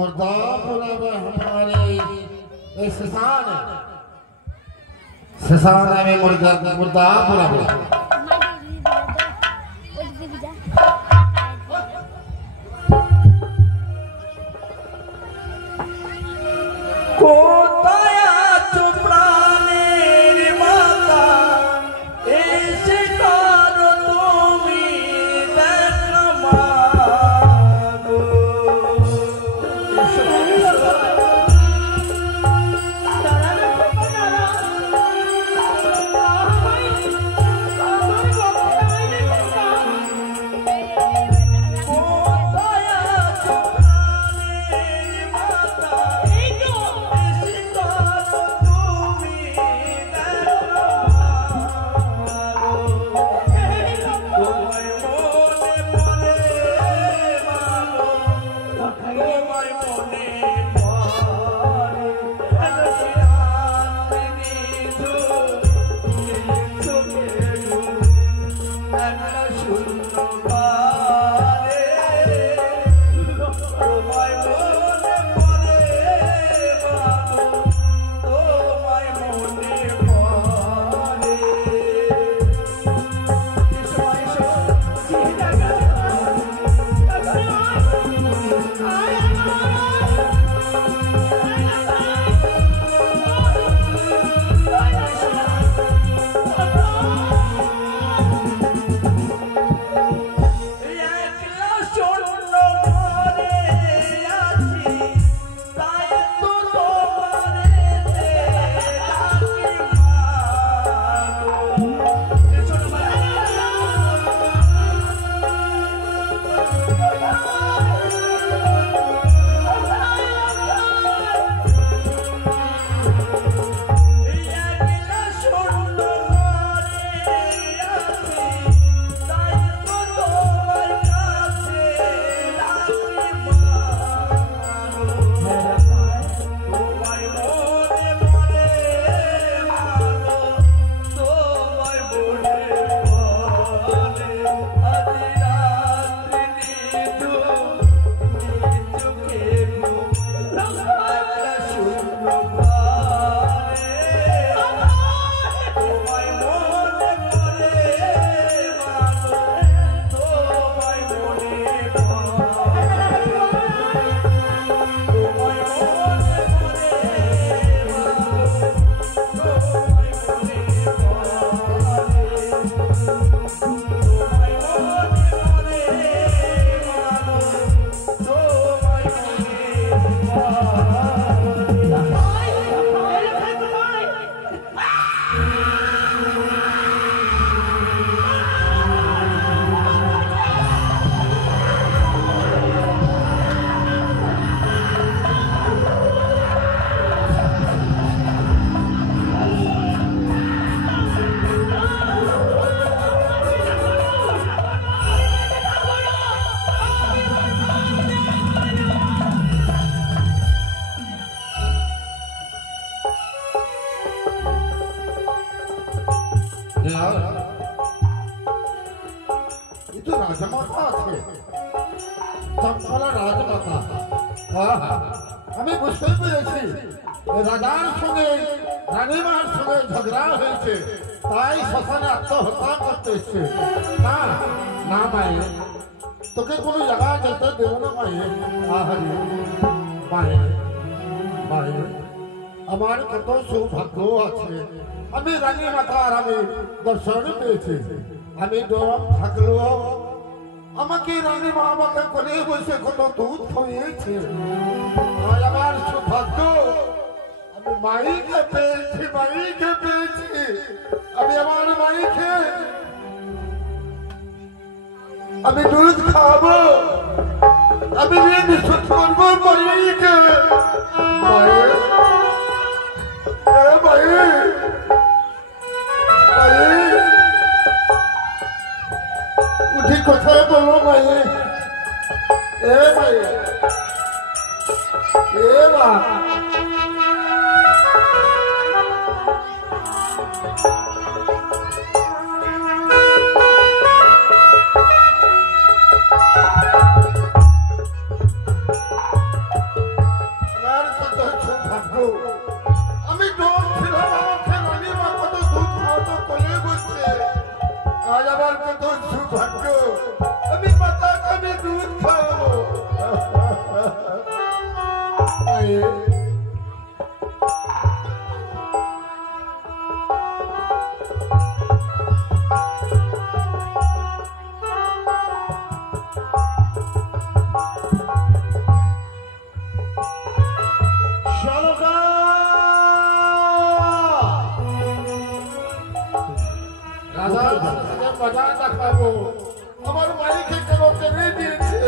मुर्दा बुलावे हमारे शशान में मुर्दा बुलावे রাজমাতা আছে চম্পলা রাজমাতা। আমি বুঝতেই পেরেছি রাজার সঙ্গে রানীমার সঙ্গে ঝগড়া হয়েছে, তাই শ্মশানে আত্মহত্যা করতে এসছে। না না মায়ে, তোকে কোনো জায়গায় যেতে দেবো না মায়ে। আহারে মায়ে, মায়ে আমার কত সৌভাগ্য আছে, আমি রানী মাতার আমি দর্শন পেয়েছি। আমি ডোম থাকলেও আমাকে রানী মা আমাকে করে বসে কত দুধ খাইয়েছে। আমার সৌভাগ্য, আমি মাইকে পেয়েছি, মাইকে পেয়েছি। আমি আমার মাইকে আমি দুধ খাবো, আমি বিশুদ্ধ করবো মাইকে। মায়ে মায়ে মায়ে উঠি কোথায় বলো মায়ে। এ মায়ে, এ মা আজ আমার কত সৌভাগ্য, আমি মাতাকে আমি দুধ খাওয়াবো। আমার মালিককে কেন কেড়ে দিয়েছে?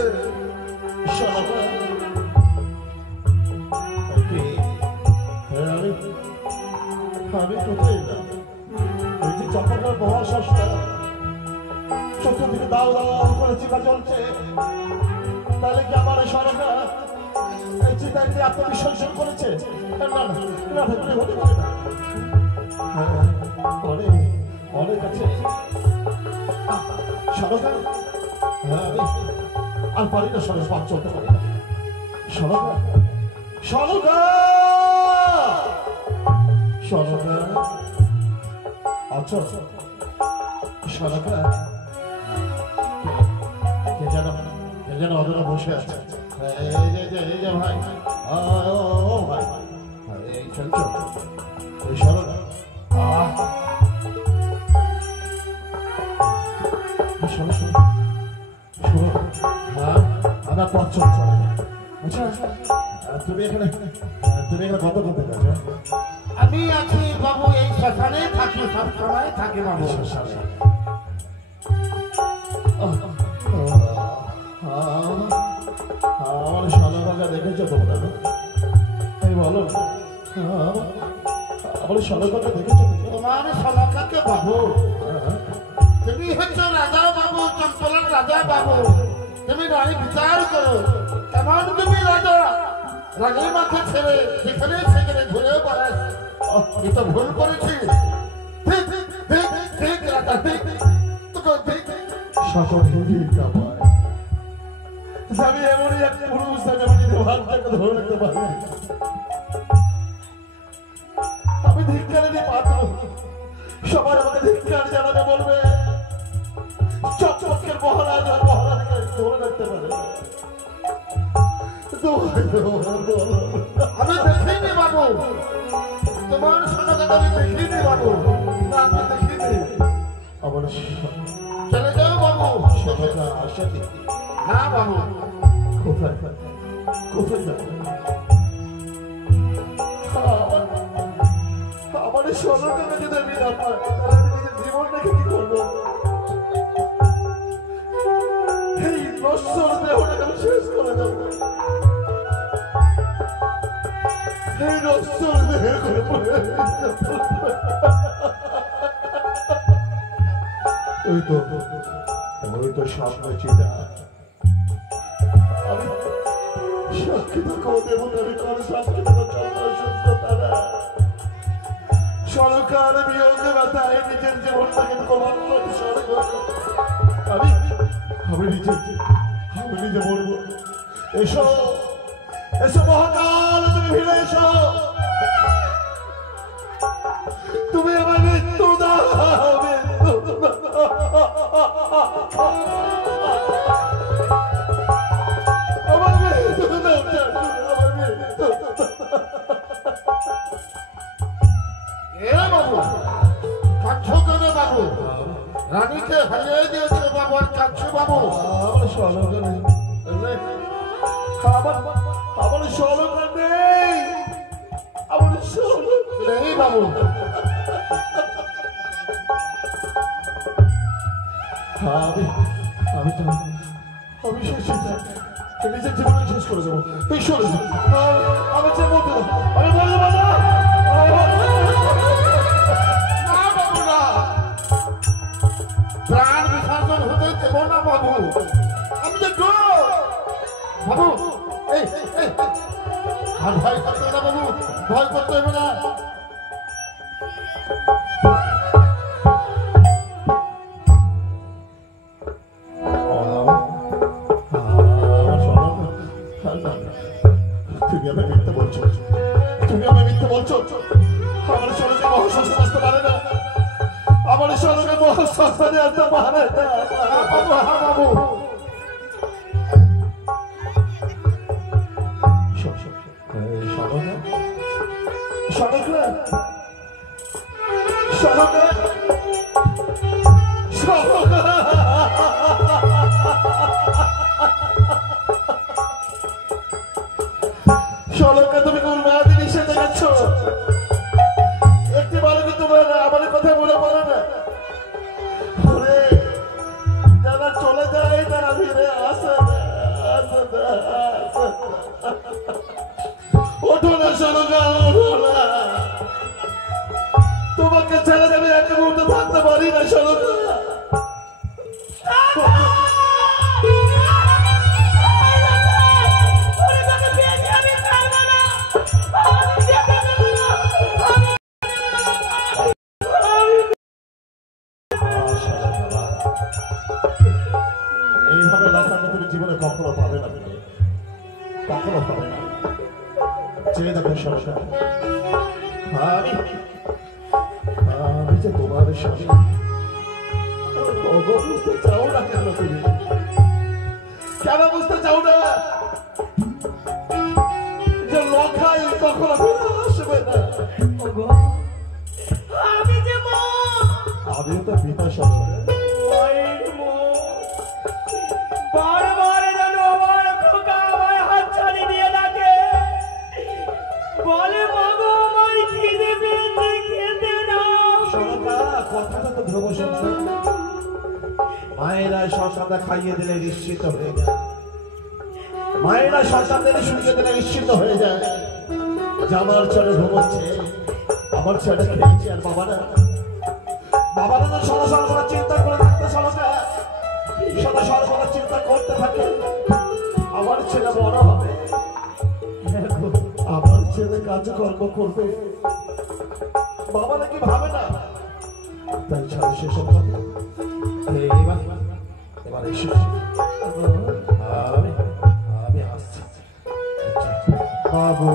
আমি কোথায় এলাম? এই যে চপাটার মহাশ্বাসটা চতুর্দিকে দাও দাও করে চিকা চলছে, তাহলে কি আমার এই সরকার এই চিন্তায় আত্মবিসর্জন করেছে? না না না, হতে পারে না। অনেক আছে সরকার, আর পারি না সরকার, পাক চলতে পারি না সরকার। সরকার সরকার আচ্ছা সরকার কে যেন অদরা বসে আছে। এই যে ভাই, ও ভাই, এই চল চল এই সরকার আমার পথ চলছে। আচ্ছা তুমি এখানে কত করতে চাচ্ছ? আমি আছি বাবু, এই শ্মশানে থাকি, সব সময় থাকি বাবু। আমার সরকারটা দেখেছো তোমরা? এই বলো, আমার সরকারটা দেখেছো? তোমার সরকারকে বাবু, তুমি হচ্ছে রাজা বাবু, চম্পলার রাজা বাবু। তুমি রানী বিচার করো, কেমন তুমি রাজা? রানীর মাথা ছেড়ে সেখানে সেখানে ঘুরে বেড়াস, এ তো ভুল করেছি। ঠিক ঠিক ঠিক রাজা, ঠিক তোকে ঠিক সকল হিন্দির কামায় আমি এমনই এক পুরুষ, আমি যদি ভাবটাকে ধরে রাখতে পারি। আমি ধিক্কারেরই পাত্র, সবাই আমাকে ধিক্কার জানাতে বলবে। চকচকের মহারাজকে ধরে রাখতে পারে। আমি দেখিনি বাবু, তোমার সরকার আমি দেখিনি বাবু, না আমি দেখিনি। আমার চলে যাও বাবু। সরকার আসেনি? না বাবু। কোথায় কোথায় যাবো? আমার সরকারকে যদি আমি না পাই, তাহলে আমি নিজের জীবন রেখে কি করবো? এই নশ্বর দেহটাকে আমি শেষ করে দেবো। এই নশ্বর দেহ করে ওই তো সামনে চিতা। আমি সাক্ষী থাকো দেবতা, আমি কার সাক্ষী থাকো চন্দ্র সূর্য তারা। সরকার বিয়োগে ব্যথায় নিজের জীবনটাকে কমান করে সরকার আমি নিজে মরবো। এসো এসো মহাকাল, তুমি ভিড়ে এসো, তুমি আমার মৃত্যু দাও, আমার মৃত্যু দাও, আমার মৃত্যু। বাবু কাছ কেন বাবু? রানীকে হারিয়ে দিয়েছে বাবু, আর কাছ বাবু? আমার সরকার আমার সরকার নেই, আমার সরকার নেই বাবু। আমি নিজের জীবনে শেষ করে যাবো। ঈশ্বর আমার যে বলতে আমি বলতে পারবো না বাবু, না প্রাণ বিসর্জন হতে দেব না বাবু। আমি যে বাবু, এই আর ভয় করতে হবে না বাবু, ভয় করতে হবে না। তুমি আমায় মিথ্যে বলছো, তুমি আমায় মিথ্যে বলছো। আমার সরকার মহাশাসন আসতে পারে না, আমার সরকার শ্মশানে আসতে পারে না বাবু, হ্যাঁ বাবু। সলকা তুমি কোন মায়াদি নিষেধে গেছ একটি বলো কি তোমার আমার কথা মনে পড়ে না ওরে যারা চলে যায় তারা ফিরে আসে না ওঠো না সলকা ওঠো না তোমাকে ছেড়ে যাবে এক মুহূর্তে থাকতে পারি না সলকা এইভাবে লাফানো তুমি জীবনে কখনো পাবে না কখনো পাবে না চেয়ে দেখো সরকার আমি যে তোমার স্বামী বুঝতে চাও না কেন তুমি কেন বুঝতে চাও না যে লখাই কখনো আসবে না আমিও তো পিতা সরকার বারবার যেন আমার খোকা আমার হাত ছাড়ি দিয়ে ডাকে বলে মাগো আমার খিদে পেয়েছে খেতে দাও কথাটা তো ধ্রুব শুনছে মায়েরা সন্তানটা খাইয়ে দিলে নিশ্চিত হয়ে যায় মায়েরা সন্তানদের শুনিয়ে দিলে নিশ্চিত হয়ে যায় যে আমার ছেলে ঘুমোচ্ছে আমার ছেলে খেয়েছে আর বাবারা তো সরাসরি করে চিন্তা করে থাকতে সর্বদা চিন্তা করতে থাকে আমার ছেলে বড় হবে আমার ছেলে কাজকর্ম করবে বাবা নাকি ভাবে না তাই ছাড়া সেসব কথা এবার এসে আমি আসছি বাবু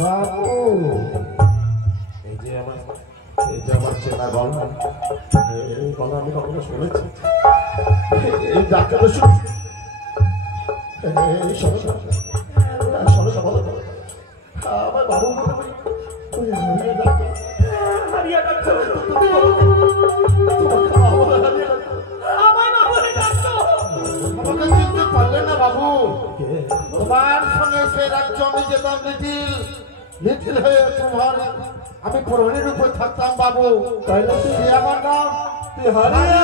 বাবু এই যে আমার চেনা গলা এই গলা আমি কখনো শুনেছি এই ডাক্তার আমার বাবু আমাকে চিনতে পারলে না বাবু? তোমার সঙ্গে সে রাজ্য আমি যেতাম লিটিল হয়ে তোমার আমি প্রহরীর উপর থাকতাম বাবু। তাইলে সে আমার নাম হারিয়া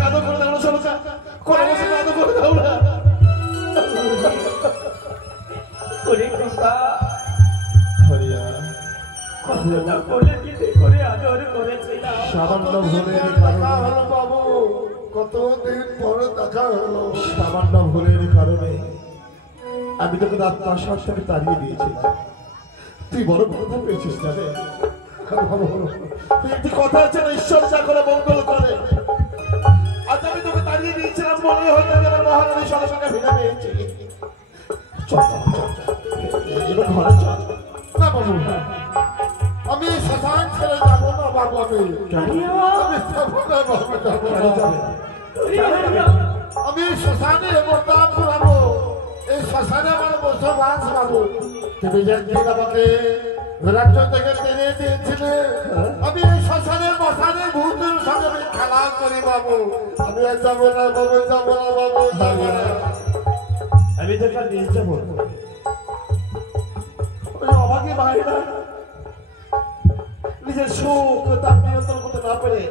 কাদো করে দাও না সরকা কাদো করে দাও না ওরে খোকা হরিয়া কতটা কোলে পিঠে করে আদর করেছিলাম সামান্য ভুলের দেখা কারণে হলো বাবু, কতদিন পরে দেখা হলো। সামান্য ভুলের কারণে আমি তোকে রাত ৫ থেকে তাড়িয়ে দিয়েছিলাম তুই বড় কথা পেয়েছিস না রে তুই একটি কথা আছে না ঈশ্বর যা করে মঙ্গল করে আজ আমি তোকে তাড়িয়ে দিয়েছিলাম মনে হতো এবার মহারানীর সঙ্গে সঙ্গে ভিড়ে পেয়েছি চল এবার ঘরে চল না বাবু, আমি শ্মশান ছেড়ে যাবো না বাবু। আমি যাবো না বাবু, যাবো না। আমি শ্মশানে বরদান করাবো, এই শ্মশানে আমার বসবাস বাবু। তুমি যেদিন আমাকে রাজ্য থেকে টেনে দিয়েছিলে, আমি এই শ্মশানের মশানের ভূতের সঙ্গে আমি খেলা করি বাবু। আমি আর যাবো না বাবু, যাবো না বাবু, যাবো না। আমি তোকে নিয়ে যাবো ওই অভাগী ভাইরা নিজের সুখ তার নিয়ন্ত্রণ করতে না পেরে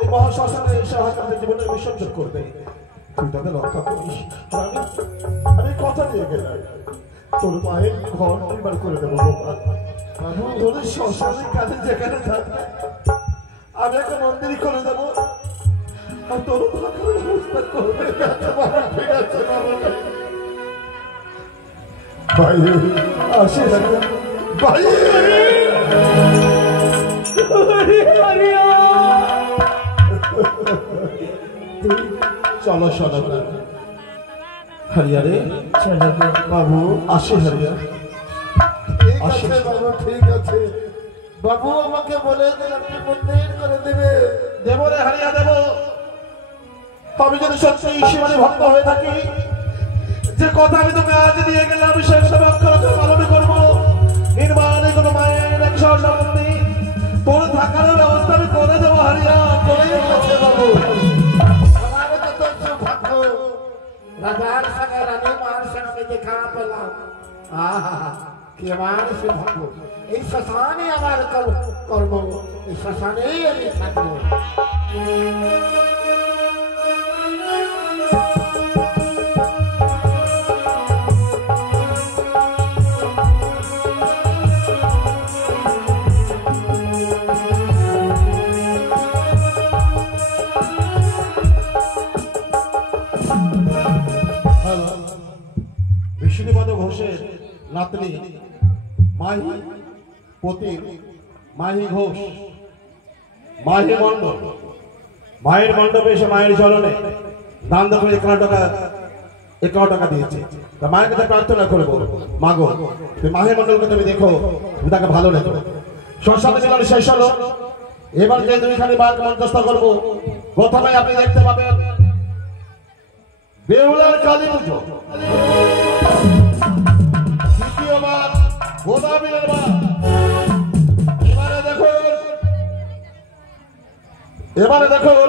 এই মহাশ্মশানে এসে হাসপাতালের জীবনে বিসর্জন করবে তুই তাদের রক্ষা করিস আর আমি কথা দিয়ে গেলাম তোর মায়ের ঘর নির্মাণ করে দেবো তোর শ্মশানের কাজে যেখানে থাকবে আমি একটা মন্দির করে দেবো আর তোর থাকার ব্যবস্থা করবে ঠিক আছে বাবু। ভাই আসি ভাই চলো চলো হরিয়ারে বাবু আসি হরিয়া ঠিক আছে বাবু, ঠিক আছে বাবু। আমাকে বলে দিন আপনি মন্দির করে দেবে। দেব রে হারিয়া দেব। আমি যদি সত্যি শিবানী ভক্ত হয়ে থাকি, যে কথা আমি তোকে আজ দিয়ে গেলাম সে কথা অক্ষর অক্ষর পালন করবো। নির্বাণে কোনো মায়ের এক সম্বন্ধী তোর থাকার ব্যবস্থা আমি করে দেবো হারিয়া, করে ঠিক আছে দেবো। বাবু। আমার তো সৌভাগ্য, রাজার সঙ্গে রানী মার সঙ্গে দেখা পেলাম। আহা, কি আমার সৌভাগ্য। এই শ্মশানে আমার কর্ম, এই শ্মশানেই আমি থাকবো। বিষ্ণুপদ ঘোষের নাতনি মাহি পতি মাহি ঘোষ, মাহি মণ্ডল, মায়ের মণ্ডপে এসে মায়ের চরণে দান দক্ষিণে 51 টাকা দিয়েছে। তা মায়ের কাছে প্রার্থনা করবো, মাগো তুমি মাহি মণ্ডলকে তুমি দেখো, তুমি তাকে ভালো রেখো। সংসারে মিলন শেষ হলো, এবার যে দুইখানি বাঘ মঞ্চস্থ করবো। প্রথমে আপনি দেখতে পাবেন বেহুলার কালী পুজো, দ্বিতীয়বার গোদাবরীর বার। এবারে দেখুন